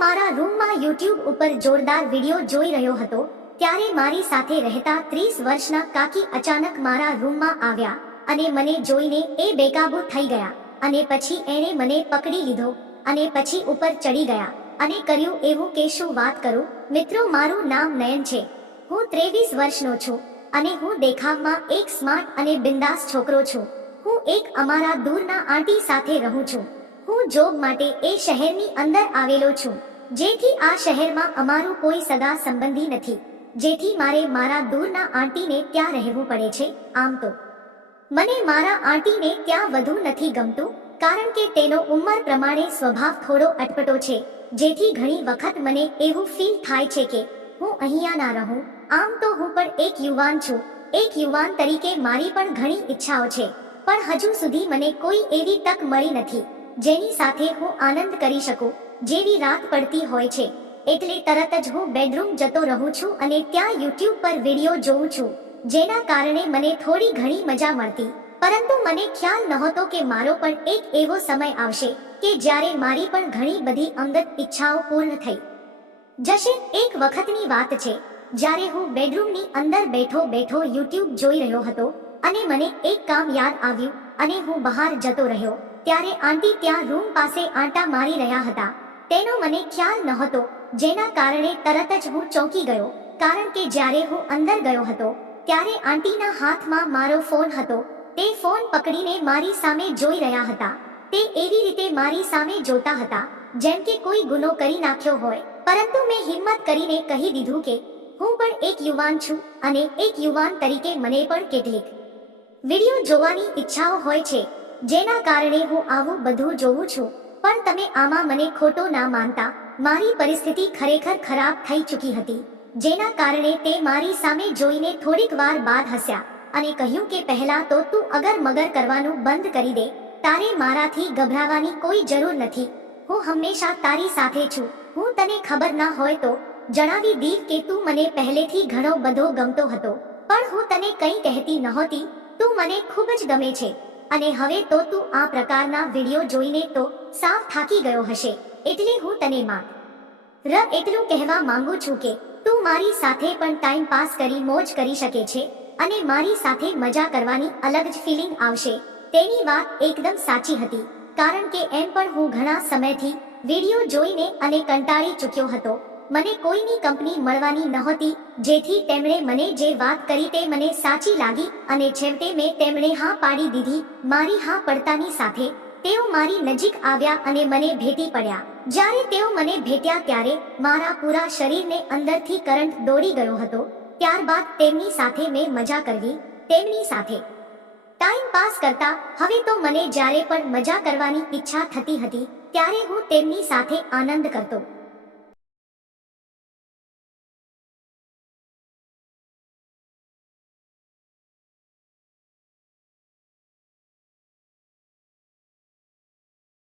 મારા રૂમમાં YouTube ઉપર જોરદાર વિડિયો જોઈ રહ્યો હતો ત્યારે મારી સાથે રહેતા 30 વર્ષના કાકી અચાનક મારા રૂમમાં આવ્યા અને મને જોઈને એ બેકાબૂ થઈ ગયા અને પછી એણે મને પકડી લીધો અને પછી ઉપર ચડી ગયા અને કર્યું એવું કે શું વાત કરું મિત્રો, મારું નામ નયન છે. હું 23 વર્ષનો છું અને હું દેખાવમાં એક સ્માર્ટ અને બિંદાસ છોકરો છું. હું એક અમારા દૂરના આંટી સાથે રહું છું. હું જોબ માટે એ શહેરની અંદર આવેલો છું, જેથી આ શહેરમાં અમારું કોઈ સગા સંબંધી નથી, જેથી મારે મારા દૂરના આંટીને ત્યાં રહેવું પડે છે. આમ તો મને મારા આંટીને ત્યાં વધુ નથી ગમતું, કારણ કે તેનો ઉંમર પ્રમાણે સ્વભાવ થોડો અટપટો છે, જેથી ઘણી વખત મને એવું ફીલ થાય છે કે હું અહીંયા ના રહું. આમ તો હું પણ એક યુવાન છું. એક યુવાન તરીકે મારી પણ ઘણી ઈચ્છાઓ છે, પણ હજુ સુધી મને કોઈ એવી તક મળી નથી જેની સાથે હું આનંદ કરી શકું. જેવી રાત પડતી હોય છે એટલે તરત જ હું બેડરૂમ જતો રહું છું અને ત્યાં YouTube પર વિડીયો જોઉં છું, જેના કારણે મને થોડી ઘણી મજા મળતી. પરંતુ મને ખ્યાલ નહોતો કે મારો પણ એક એવો સમય આવશે કે જ્યારે મારી પણ ઘણી બધી અંગત ઈચ્છાઓ પૂર્ણ થઈ જશે. એક વખતની વાત છે જ્યારે હું બેડરૂમની અંદર બેઠો બેઠો YouTube જોઈ રહ્યો હતો અને મને એક કામ યાદ આવ્યું અને હું બહાર જતો રહ્યો ત્યારે આંટી ત્યાં રૂમ પાસે આંટા મારી રહ્યા હતા. તેનો મને ખ્યાલ નહોતો, જેના કારણે તરત જ હું ચોંકી ગયો, કારણ કે જ્યારે હું અંદર ગયો હતો ત્યારે આંટીના હાથમાં મારો ફોન હતો. તે ફોન પકડીને મારી સામે જોઈ રહ્યા હતા. તે એવી રીતે મારી સામે જોતા હતા જેમ કે કોઈ ગુનો કરી નાખ્યો હોય. પરંતુ મેં હિંમત કરીને કહી દીધું કે હું પણ એક યુવાન છું અને એક યુવાન તરીકે મને પણ કેટલીક વિડીયો જોવાની ઈચ્છાઓ હોય છે, જેના કારણે હું આવું બધું જોઉં છું. પણ તમે આમાં મને ખોટો ના માનતા. મારી પરિસ્થિતિ ખરેખર ખરાબ થઈ ચૂકી હતી, જેના કારણે તે મારી સામે જોઈને થોડીક વાર બાદ હસ્યા અને કહ્યું કે પહેલા તો તું અગર મગર કરવાનું બંધ કરી દે. તારે મારાથી ગભરાવાની કોઈ જરૂર નથી. હું હંમેશા તારી સાથે છું. હું તને ખબર ના હોય તો જણાવી દીધ કે તું મને પહેલેથી ઘણો બધો ગમતો હતો, પણ હું તને કંઈ કહેતી નહોતી. તું મને ખૂબ જ ગમે છે અને હવે તો તું આ પ્રકારના વિડીયો જોઈને તો સાવ થાકી ગયો હશે, એટલે હું તને માત્ર એટલું કહેવા માંગુ છું કે તું મારી સાથે પણ ટાઈમ પાસ કરી મોજ કરી શકે છે અને મારી સાથે મજા કરવાની અલગ જ ફિલિંગ આવશે. તેની વાત એકદમ સાચી હતી, કારણ કે એમ પણ હું ઘણા સમયથી વિડીયો જોઈને અને કંટાળી ચૂક્યો હતો. મને કોઈની કંપની મળવાની નહોતી, જેથી તેમણે મને જે વાત કરી તે મને સાચી લાગી અને છેવટે મેં તેમણે હા પાડી દીધી. મારી હા પડતાની સાથે તેઓ મારી નજીક આવ્યા અને મને ભેટી પડ્યા. જ્યારે તેઓ મને ભેટ્યા ત્યારે મારા પૂરા શરીરને અંદરથી કરંટ દોડી ગયો હતો. ત્યારબાદ તેમની સાથે મેં મજા કરવી, તેમની સાથે ટાઈમ પાસ કરતા. હવે તો મને જ્યારે પણ મજા કરવાની ઈચ્છા થતી હતી ત્યારે હું તેમની સાથે આનંદ કરતો.